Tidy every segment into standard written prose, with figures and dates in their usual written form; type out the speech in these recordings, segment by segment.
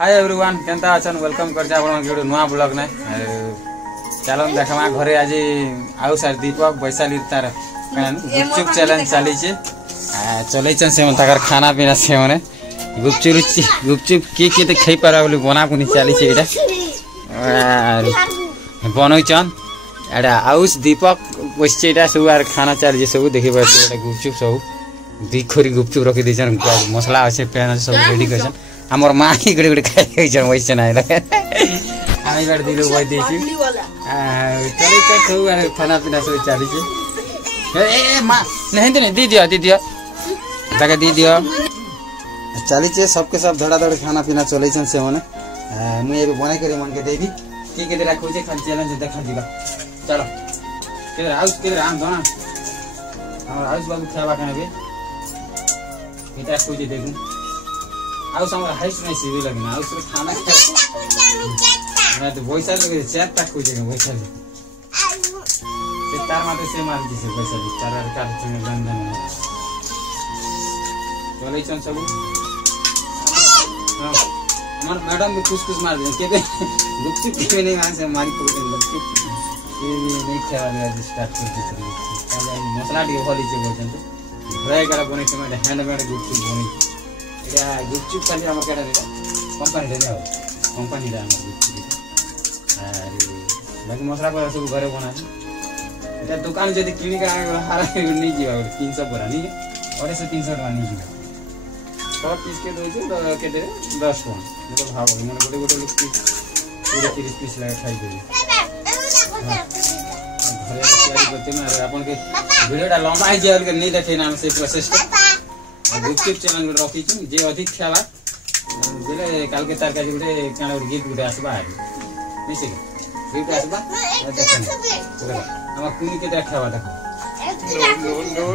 Hi everyone केनता अछन welcome Karsha आपण के नुआ ब्लॉग नै चलन देखमा घरे आज आउ सर दीपक वैशाली तार गुपचुप चैलेंज चली छे चलै छन से तकर खाना पीना से माने गुपचुप के त खै पारा बोली बना पुनी चली छे एटा बनoi छन एटा आउस दीपक वैसे एटा सब आर खाना चली सब देखि पाछे एटा गुपचुप सब दिखोरी गुपचुप रखि दिछन मसला আছে पेन सब रेडी करछन हमर मां की गड़ी गड़ी खाइ छ वैसे नै आई बार दिलो वइ देखि चले त सब खाना पीना सब चली छे ए मां नहीं तो नहीं दी दियो जगह दी दियो चली छे सबके सब धड़ा धड़ खाना पीना चलै छन से माने मु एबे बनाइ करे मन के देबी के राखो छे खाली चैलेंज देखा दिबा चलो के आम दोना हमर हाउस बाबू खावा खाने बे इता खोजे देखू हाउस हमर हाइस नै सिबी लगिन हाउस खाना मैं तो वैसा लगे चैट तक खोजे वैसा से तार माते से मार दिसे वैसा तार का में लंदन चलै छन सब हमर मैडम भी कुछ मार दे के गुपचुप के नहीं मार से मारी पकड़ गुपचुप ये नहीं खावा ले स्टार्ट कर दी चलो मसला डी होली जे बोलछन फ्राई करा बने के मैं हैंडमेड गुपचुप बने एटा गुपचुप खाली हमर केटा रे कंपनी रे हो कंपनी रे हमर गुपचुप अरे बाकी मसला पर सब घरे बना एटा दुकान जदी किनी का हारा नहीं जीवा 300 पूरा नहीं और से 300 टका नहीं जीवा तो पीस के दो जो के दे 10 टका मतलब भाव माने गोटे गोटे लोग पूरे 30 पीस लगा खाई दे घरे तैयारी करते में अपन के वीडियोटा लंबा है जे के नहीं देखे नाम से प्रोसेस गुपचुप चैनल रखी छु जे अधिक खावा दिले काल के तरकारी गुटे काना गिफ्ट गुटे आसबा है निसे गिफ्ट आसबा देखन हम कुनी के देखावा देखो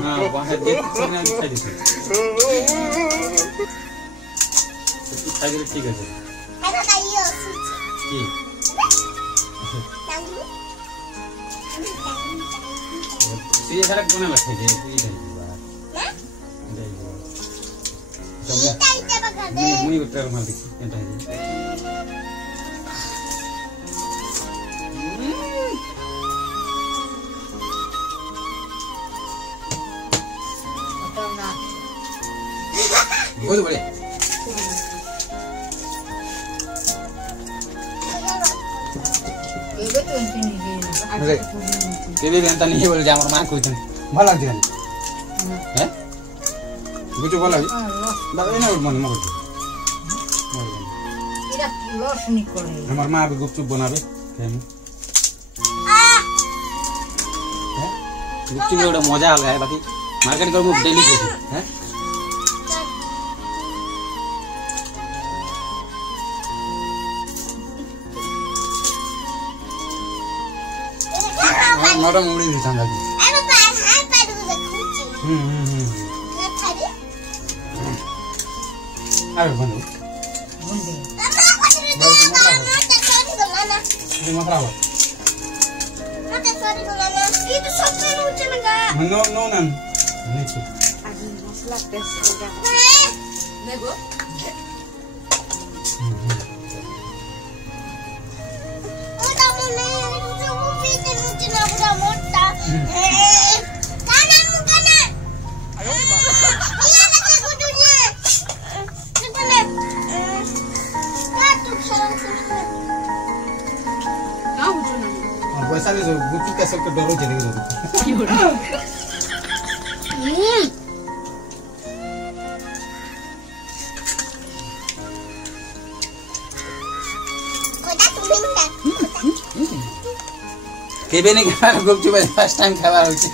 हां बाहर गिफ्ट चैनल खाइ दिस खाइ ठीक है की ये सारा कोना लखे जे ई दे मुई उतर मार देखि एटा है बहुत बढ़िया अरे केबे बेंता नहीं बोल जा हमर मां को भल लाग दिन हैं गुटु भल लाग बाबा ना मन मगर इरा लॉस नहीं करे हमर मां भी गुपचुप बनावे हम गुपचुप एटा मजा आ गया बाकी मार्केट कर मु डेली हैं नरम उड़ी दी संगा की अरे बंदो मत नो नो नन नीचे मसला टेस्ट हो जाए देखो वैसा नहीं गुपचुप कैसे के डरो चले गए केबे नहीं खा गुपचुप फर्स्ट टाइम खावा होची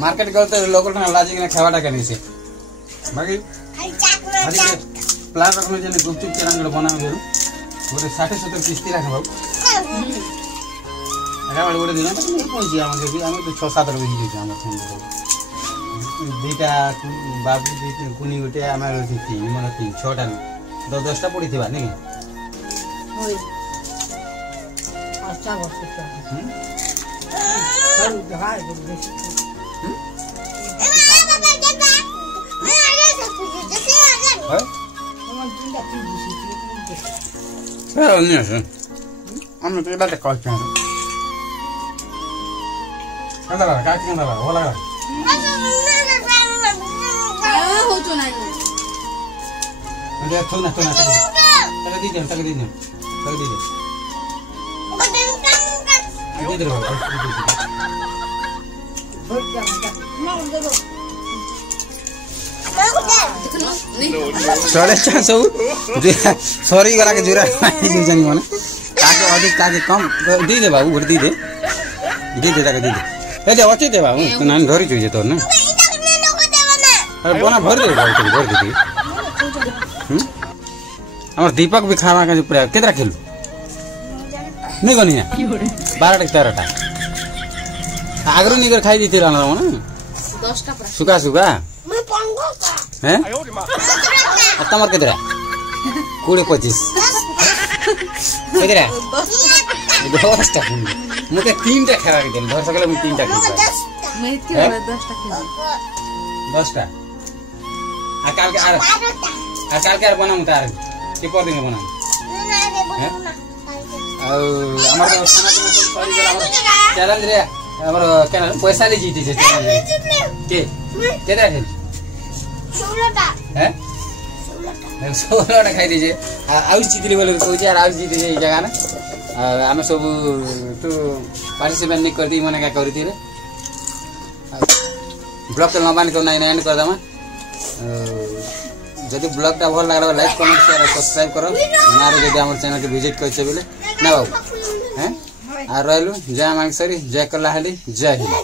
मार्केट करते लोकल ना लाजी के खावाटा कनी से बाकी आज प्लान रखनो जे गुपचुप चैनल बना गयो गोटे 60 70 पीस ती रखबा अरे वाले गोटे दिन नहीं पहुंची हमके भी हम तो 6 7 बजे ही जाम थन दीटा बाबू दी कुनी गोटे हमर थी मन थी 6 टा 10 टा पड़ी थिबा नहीं ओय अच्छा बस हम जहां पुरा अन्य छ अन्य त एटा कल छ कता ला का किन ला होला हो तो नाही अन्य थोना थोना तक दी दे दे दे दे सरे चान्स हो सरी गला के जुरा दिन्छन् भने काके अधिक काके कम दी दे बाबू दी दे ताके दी दे ए दे अति दे बाबू त नानी धरि जुइजे तोर न अरे बना भर दे बाबू भर दे हमर दीपक भी खाना का पुरा केतरा खेलु नै गनी 12 टा 13 टा आगरो निगर खाइ दिथे रहन न 10 टा सुका सुका हैं तमर केतरा 20-25 केतरा 10 टा मुके 3 टा खावा के देन धर सकले मु 3 टा खाइ मैं इतने वाला 10 टा खेल 10 टा अकाल के आर बनाऊ तार के पर दिन बनाऊ हमर खाना तो सरी गला चैलेंज रे हमर केना पैसा ले जीते छै के केतरा खेल 16 टा हैं 16 टा खाइ दिजे आउस जितले बोले कहू यार आउस जीते छै जगह ना हम सब तो पार्टिसिपेट नहीं करती मने का करती रे ब्लॉग तो लंबा तो नहीं एंड कर दमा जदि ब्लॉग टा भल लागला लाइक कमेंट शेयर सब्सक्राइब करो मारो जदि हमर चैनल के विजिट करछे बोले ना बाबू हैं आ रहलु जय मांगसरी जय कल्लाहाली जय हिंद।